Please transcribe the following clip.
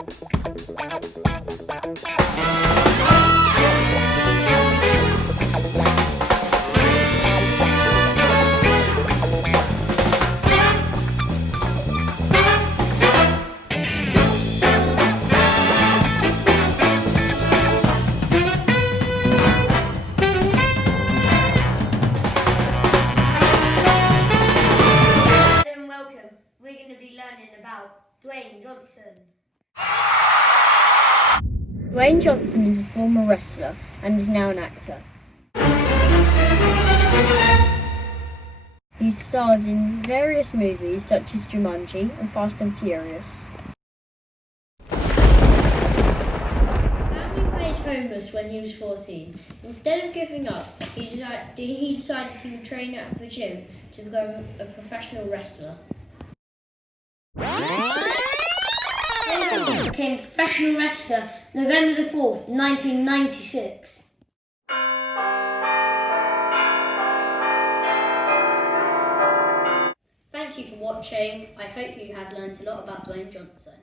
We're going to be learning about Dwayne Johnson. Dwayne Johnson is a former wrestler and is now an actor. He's starred in various movies such as Jumanji and Fast and Furious. Family made homeless when he was 14. Instead of giving up, he decided he would train at the gym to become a professional wrestler. He became a professional wrestler November the 4th, 1996. Thank you for watching. I hope you have learnt a lot about Dwayne Johnson.